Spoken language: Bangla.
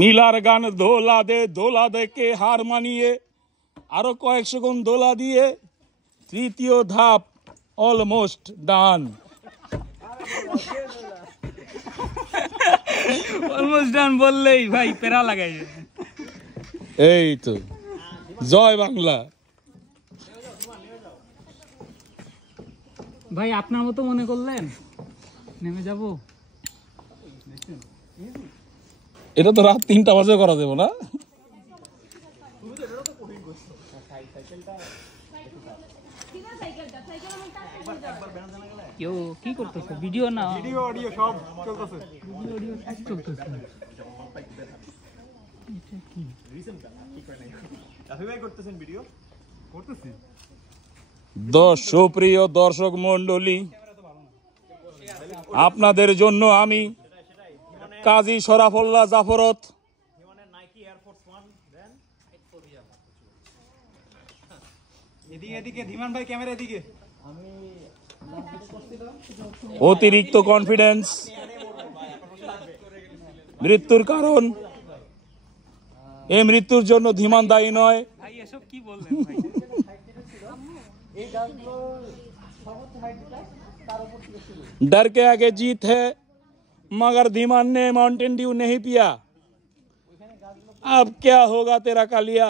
মিলার গান দোলা দে কে হার মানিয়ে আরো কয়েক সেকেন্ড দোলা দিয়ে তৃতীয় ধাপ অলমোস্ট ডান। অলমোস্ট ডান বললেই ভাই পেরা লাগাই। এই তো জয় বাংলা। ভাই আপনার মতো মনে করলেন নেমে যাব? এটা তো রাত 3টা বাজে করা যাবে না? কেউ কি করতেছে? ভিডিও না ভিডিও অডিও সব চলতেছে। ভিডিও অডিও সব চলতেছে। সুপ্রিয় দর্শক মন্ডলী, আপনাদের জন্য আমি কাজী শরাফুল্লাহ জাফরত এদিকে ধীমান ভাই ক্যামেরা এদিকে। অতিরিক্ত কনফিডেন্স মৃত্যুর কারণ। এই মৃত্যুর জন্য ধীমান দায়ী নয়। ভাই এসব কি বললেন ভাই? डर के आगे जीत है मगर धीमान ने माउंटेन ड्यू नहीं पिया। अब क्या होगा तेरा कालिया।